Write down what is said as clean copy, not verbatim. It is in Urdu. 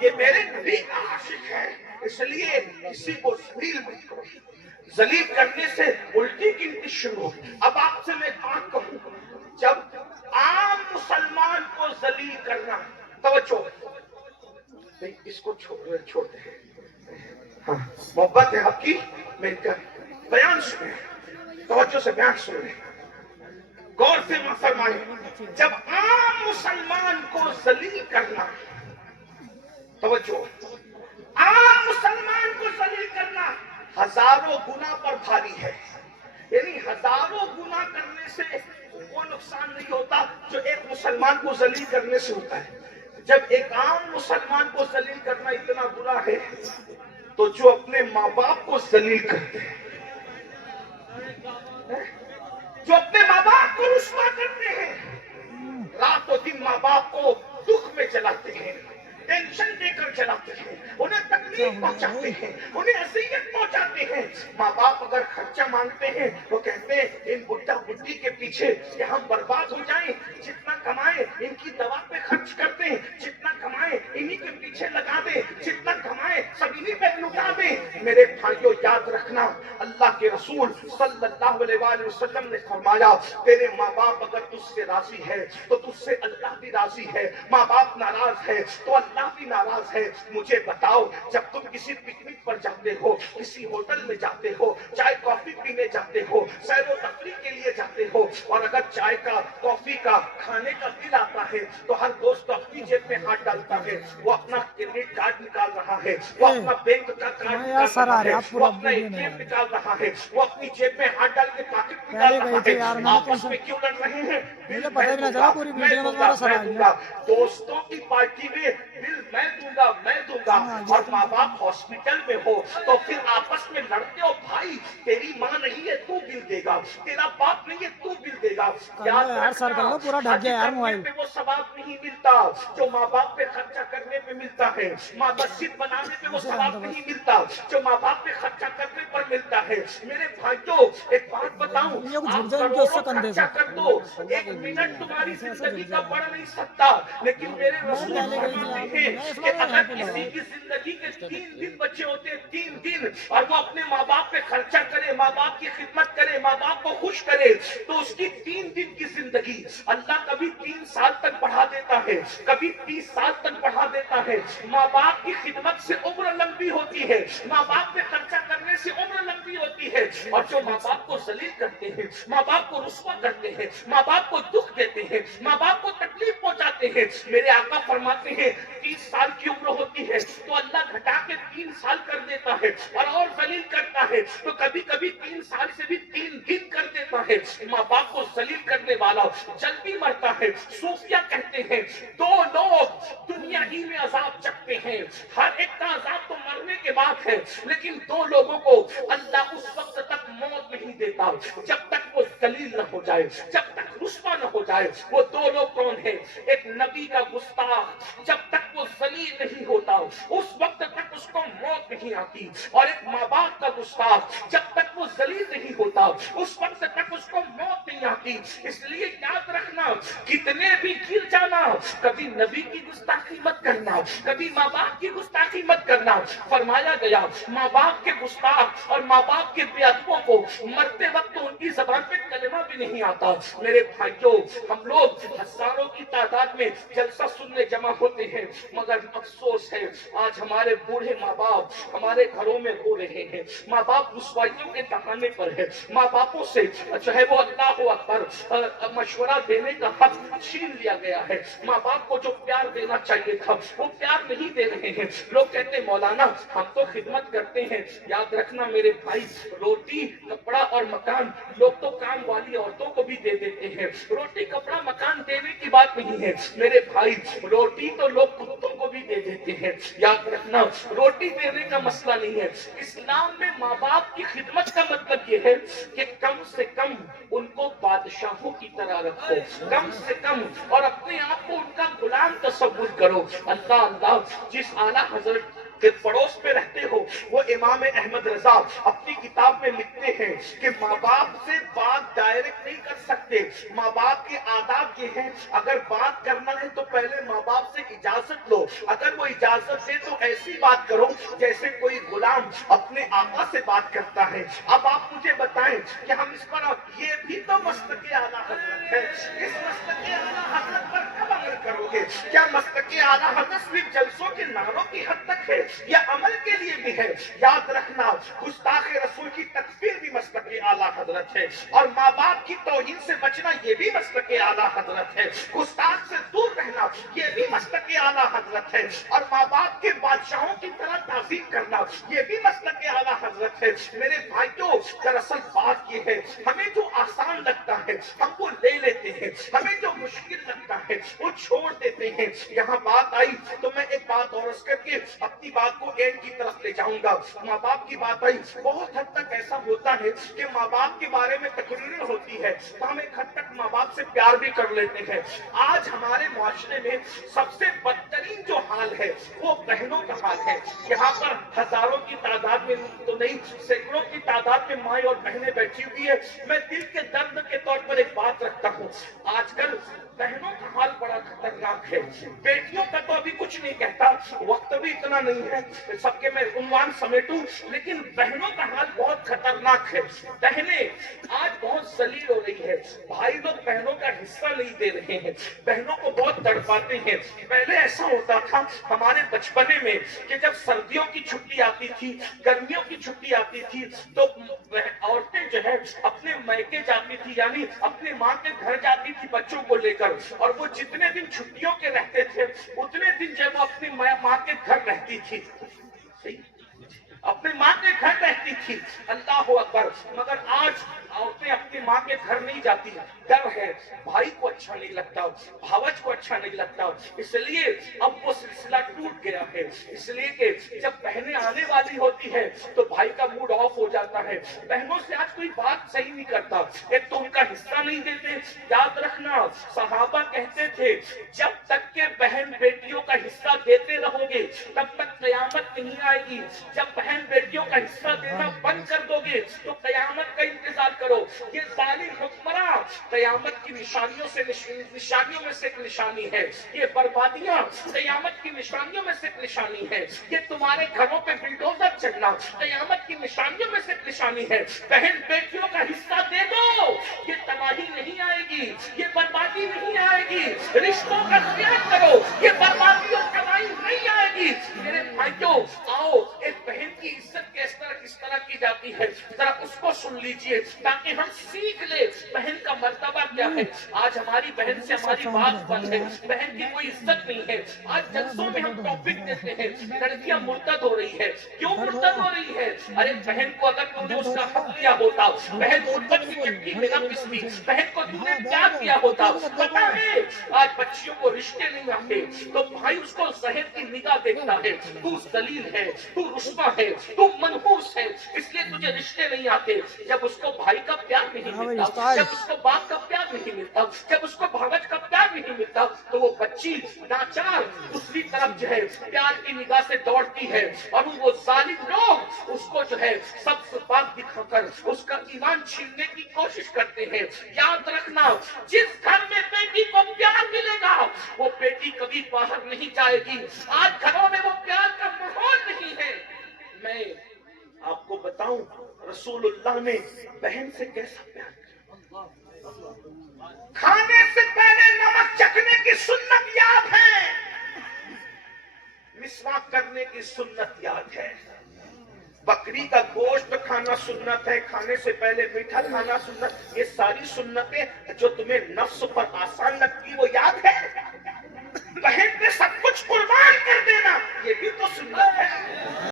یہ میرے نبی کا عاشق ہے، اس لیے کسی کو ذلیل مت کرو۔ ذلیل کرنے سے الٹی گنتی شروع ہوگی۔ اب آپ سے میں بات کہوں، جب عام مسلمان کو ذلیل کرنا، توجہ نہیں، اس کو چھوڑتے ہیں، ہاں محبت ہے آپ کی، میں ان کا بیان سنیں، توجہ سے بیان سنیں، غور سے فرمائیں۔ جب عام مسلمان کو ذلیل کرنا، توجہ، عام مسلمان کو ذلیل کرنا ہزاروں گنا پر بھاری ہے، یعنی ہزاروں گنا کرنے سے وہ نقصان نہیں ہوتا جو ایک مسلمان کو ذلیل کرنے سے ہوتا ہے۔ جب ایک عام مسلمان کو ذلیل کرنا اتنا برا ہے تو جو اپنے ماں باپ کو ذلیل کرتے ہیں، جو اپنے ماں باپ کو رسوا کرتے ہیں، رات و دن ماں باپ کو دکھ میں چلاتے ہیں، ٹینشن دے کر چلاتے ہیں، انہیں تکلیف پہنچاتے ہیں، انہیں اذیت پہنچاتے ہیں۔ ماں باپ اگر خرچہ مانگتے ہیں وہ کہتے ہیں ان بڈھا بڈھی کے پیچھے کہ ہم برباد ہو جائیں، جتنا کمائیں ان کی دوا پہ خرچ کرتے ہیں، جتنا کمائیں انہی کے پیچھے لگا دیں، جتنا کمائیں سب انہی پہ لٹا دیں۔ میرے بھائیوں یاد رکھنا، اللہ کے رسول صلی اللہ علیہ وآلہ وسلم نے فرمایا تیرے ماں باپ اگر تجھ سے راضی ہے تو تجھ سے اللہ بھی راضی ہے، ماں باپ ناراض ہے تو اللہ بھی ناراض ہے۔ مجھے بتاؤ، جب تم کسی پکنک پر جاتے ہو، کسی ہوٹل میں جاتے ہو، چائے کافی پینے جاتے ہو، سیر و تفریح کے لیے جاتے ہو، اور اگر چائے کا، کافی کا، کھانے کا بل آتا ہے تو ہر دوست اپنی جیب میں ہاتھ ڈالتا ہے، وہ اپنا کریڈٹ کارڈ نکال رہا ہے، وہ اپنا بینک کا کارڈ نکال رہا ہے، وہ اپنا ATM نکال رہا ہے، وہ اپنی جیب میں ہاتھ ڈال کے پاکٹ نکال رہا ہے۔ آپس میں کیوں لڑ رہے ہیں؟ بل میں دوں گا، میں دوں گا، میں دوں گا۔ دوستوں کی پارٹی میں بل میں دوں گا، میں دوں گا، اور ماں باپ ہاسپٹل میں ہو تو پھر آپس میں لڑتے ہو، بھائی تیری ماں نہیں ہے تو بل دے گا، تیرا باپ نہیں ہے تو بل دے گا۔ یاد رکھنا، حج کرنے پہ وہ ثواب نہیں ملتا جو ماں باپ پہ خرچہ کرنے پہ ملتا ہے، ماں مسجد بنانے پہ وہ ثواب نہیں ملتا جو ماں باپ پہ خرچہ کرنے پر ملتا ہے۔ میرے بھائیوں ایک بات بتاؤں، آپ کروڑوں خرچہ کر دو، ایک منٹ تمہاری زندگی کا بڑھ نہیں سکتا، لیکن میرے رسول فرماتے ہیں کہ اگر کسی کی زندگی کے 3 دن بچے ہوتے ہیں، 3 دن، اور وہ اپنے ماں باپ پہ خرچہ کرے، ماں باپ کی خدمت کرے، ماں باپ کو خوش کرے، تو اس کی 3 دن کی زندگی اللہ کبھی 3 سال تک بڑھا دیتا ہے، کبھی 30 سال تک بڑھا دیتا ہے۔ ماں باپ کی خدمت سے عمر لمبی ہوتی ہے، ماں باپ پہ خرچہ کرنے سے عمر لمبی ہوتی ہے۔ اور جو ماں باپ کو ذلیل کرتے ہیں، ماں باپ کو رسوا کرتے ہیں، ماں باپ کو دکھ دیتے ہیں، ماں باپ کو تکلیف پہنچاتے ہیں، میرے آقا فرماتے ہیں 30 سال کی عمر ہوتی ہے تو اللہ گھٹا کے 3 سال کر دیتا ہے، اور ذلیل کرتا ہے تو کبھی کبھی 3 سال سے بھی 3 دن کر دیتا ہے۔ ماں باپ کو ذلیل کرنے والا جلدی مرتا ہے۔ صوفیہ کہتے ہیں 2 لوگ دنیا ہی میں عذاب چکتے ہیں، ہر ایک کا عذاب تو مرنے کے بعد ہے، لیکن 2 لوگوں کو اللہ اس وقت تک موت نہیں دیتا جب تک وہ ذلیل نہ ہو جائے، جب تک رسوا نہ ہو جائے۔ وہ 2 لوگ کون ہیں؟ ایک نبی کا گستاخ جب تک وہ ذلیل نہیں ہوتا اس وقت تک اس کو موت نہیں آتی، اور ایک ماں باپ کا گستاخ جب تک وہ ذلیل نہیں ہوتا اس وقت تک اس کو موت نہیں آتی۔ اس لیے یاد رکھنا، کتنے بھی گر جانا، کبھی نبی کی گستاخی مت کرنا، کبھی ماں باپ کی گستاخی مت کرنا۔ فرمایا گیا ماں باپ کے گستاخ اور ماں باپ کے بے ادبوں کو مرتے وقت ان کی زبان پہ کلمہ بھی نہیں آتا۔ میرے بھائیوں ہم لوگ ہزاروں کی تعداد میں جلسہ سننے جمع ہوتے ہیں، مگر افسوس ہے آج ہمارے بوڑھے ماں باپ ہمارے گھروں میں رو رہے ہیں، ماں باپ رسوائیوں کے دہانے پر ہے، ماں باپوں سے جو ہے وہ اللہ اکبر مشورہ دینے کا حق چھین لیا گیا ہے، ماں باپ کو جو پیار دینا چاہیے تھا وہ پیار نہیں دے رہے ہیں۔ لوگ کہتے ہیں مولانا ہم تو خدمت کرتے ہیں، یاد رکھنا میرے بھائی، روٹی کپڑا اور مکان لوگ تو کام والی عورتوں کو بھی دے دیتے ہیں، روٹی کپڑا مکان دینے کی بات نہیں ہے میرے بھائی، روٹی تو لوگ کتوں کو بھی دے دیتے ہیں۔ یاد رکھنا روٹی دینے کا مسئلہ نہیں ہے، اسلام میں ماں باپ کی خدمت کا مطلب یہ ہے کہ کم سے کم ان کو بادشاہوں کی طرح رکھو، کم سے کم، اور اپنے آپ کو ان کا غلام تصور کرو۔ اللہ اللہ، جس اعلیٰ حضرت کہ پڑوس پہ رہتے ہو. وہ امام احمد رضا اپنی کتاب میں لکھتے ہیں کہ ماں باپ سے بات ڈائریکٹ نہیں کر سکتے. ماں باپ کے آداب یہ ہیں, اگر بات کرنا ہے تو پہلے ماں باپ سے اجازت لو. اگر وہ اجازت دے تو ایسی بات کرو جیسے کوئی غلام اپنے آقا سے بات کرتا ہے. اب آپ مجھے بتائیں کہ ہم اس پر, یہ بھی تو مسلک اعلیٰ حضرت ہے, اس مسلک اعلیٰ حضرت پر کب عمل کرو گے؟ کیا مسلک اعلیٰ حضرت صرف جلسوں کے نعروں کی حد تک ہے یا عمل کے لیے بھی ہے؟ یاد رکھنا, گستاخ رسول کی تکفیر بھی مسلک اعلیٰ حضرت ہے, اور ماں باپ کی توہین سے بچنا یہ بھی مسلک اعلیٰ حضرت ہے. گستاخ سے دور رہنا یہ بھی مسلک اعلیٰ حضرت ہے, اور ماں باپ کے بادشاہوں کی طرح تعظیم کرنا یہ بھی مسلک اعلیٰ حضرت ہے. میرے بھائیوں, دراصل بات یہ ہے, ہمیں جو آسان لگتا ہے ہم وہ لے لیتے ہیں, ہمیں جو مشکل لگتا ہے وہ چھوڑ دیتے ہیں. یہاں بات آئی تو میں ایک بات اور کر کے اپنی بات کو اینڈ کی طرف لے جاؤں گا. ماں باپ کی بات آئی, بہت حد تک ایسا ہوتا ہے کہ ماں باپ کے بارے میں تقریریں ہوتی ہے تو ہم ایک حد تک ماں باپ سے پیار بھی کر لیتے ہیں. آج ہمارے معاشرے میں سب سے بدترین جو حال ہے وہ بہنوں کا حال ہے. یہاں پر ہزاروں کی تعداد میں تو نہیں, سینکڑوں کی تعداد میں مائیں اور بہنیں بیٹھی ہوئی ہے. میں دل کے درد کے طور پر ایک بات رکھتا ہوں, آج کل بہنوں کا حال بڑا خطرناک ہے. بیٹیوں کا تو ابھی کچھ نہیں کہتا, وقت بھی اتنا نہیں ہے سب کے میں عنوان سمیٹوں, لیکن بہنوں کا حال بہت خطرناک ہے. بہنیں آج بہت ذلیل ہو رہی ہے. بھائی لوگ بہنوں کا حصہ نہیں دے رہے ہیں, بہنوں کو بہت تڑپاتے ہیں. پہلے ایسا ہوتا تھا ہمارے بچپنے میں کہ جب سردیوں کی چھٹی آتی تھی, گرمیوں کی چھٹی آتی تھی, تو عورتیں جو ہے اپنے میکے جاتی تھی, یعنی اپنے ماں کے گھر جاتی تھی بچوں کو لے کر, اور وہ جتنے دن چھٹیوں کے رہتے تھے اتنے دن جب وہ اپنی ماں کے گھر رہتی تھی, اپنی ماں کے گھر رہتی تھی. اللہ اکبر. مگر آج عورتیں اپنی ماں کے گھر نہیں جاتی, ڈر ہے, بھائی کو اچھا نہیں لگتا, بھاوج کو اچھا نہیں لگتا, اس لیے اب وہ سلسلہ ٹوٹ گیا ہے. اس لیے کہ جب بہنیں آنے والی ہوتی ہے تو بھائی کا موڈ آف ہو جاتا ہے. بہنوں سے آج کوئی بات صحیح نہیں کرتا, ایک تو ان کا حصہ نہیں دیتے. یاد رکھنا, صحابہ کہتے تھے جب تک کہ بہن بیٹیوں کا حصہ دیتے رہو گے تب تک قیامت نہیں آئے گی. جب بہن بیٹیوں کا حصہ دینا بند کر دو گے تو قیامت کا انتظار کرو. یہ ظالم حکمراں قیامت کی نشانیوں میں سے ایک نشانی ہے. یہ بربادیاں قیامت کی نشانیوں میں سے ایک نشانی ہے. یہ تمہارے گھروں پہ بلڈوزر چلنا قیامت کی نشانیوں میں سے ایک نشانی ہے. بہن بیٹیوں کا حصہ دے دو, یہ تباہی نہیں آئے گی, یہ بربادی نہیں آئے گی. رشتوں کا خیال کرو, یہ بربادی اور تباہی نہیں آئے گی. میرے بھائیوں, آؤ ایک بہن کی عزت کس طرح کی جاتی ہے ذرا اس کو سن لیجئے تاکہ ہم سیکھ لیں بہن کا مرتبہ کیا ہے. آج ہماری بہن سے ہماری بات بند ہے, بہن کی کوئی عزت نہیں ہے. آج جلسوں میں ہم ٹاپک دیتے ہیں لڑکیاں مرتد ہو رہی ہے. کیوں مرتد ہو رہی ہے؟ ارے بہن کو اگر تم نے اس کا حق دیا ہوتا, بہن مرتد کی چٹکی میں نہ پستی, بہن کو تم نے پیار دیا ہوتا. پتا ہے آج بچیوں کو رشتے نہیں آتے تو بھائی اس کو زہر کی نگاہ دیکھتا ہے, تو ذلیل ہے, تو رسوا ہے, تو منحوس ہے, اس لیے تجھے رشتے نہیں آتے. جب اس کو بھائی کا پیار نہیں ملتا, جب اس کو باپ کا پیار نہیں ملتا, جب اس کو بھاوج کا پیار نہیں ملتا, تو وہ بچی ناچار دوسری طرف جو ہے پیار کی نگاہ سے دوڑتی ہے, اور وہ ظالم لوگ اس کو جو ہے سب بات دکھا کر اس کا ایمان چھیننے کی کوشش کرتے ہیں. یاد رکھنا, جس گھر میں بیٹی کو پیار ملے گا وہ بیٹی کبھی باہر نہیں جائے گی. آج گھروں میں وہ پیار کا ماحول نہیں ہے. میں آپ کو بتاؤں رسول اللہ نے بہن سے کیسا پیار کیا. کھانے سے پہلے نمک چکھنے کی سنت یاد ہے, مسواک کرنے کی سنت یاد ہے, بکری کا گوشت کھانا سنت ہے, کھانے سے پہلے میٹھا کھانا سنت. یہ ساری سنتیں جو تمہیں نفس پر آسان لگتی وہ یاد ہے. بہن پہ سب کچھ قربان کر دینا یہ بھی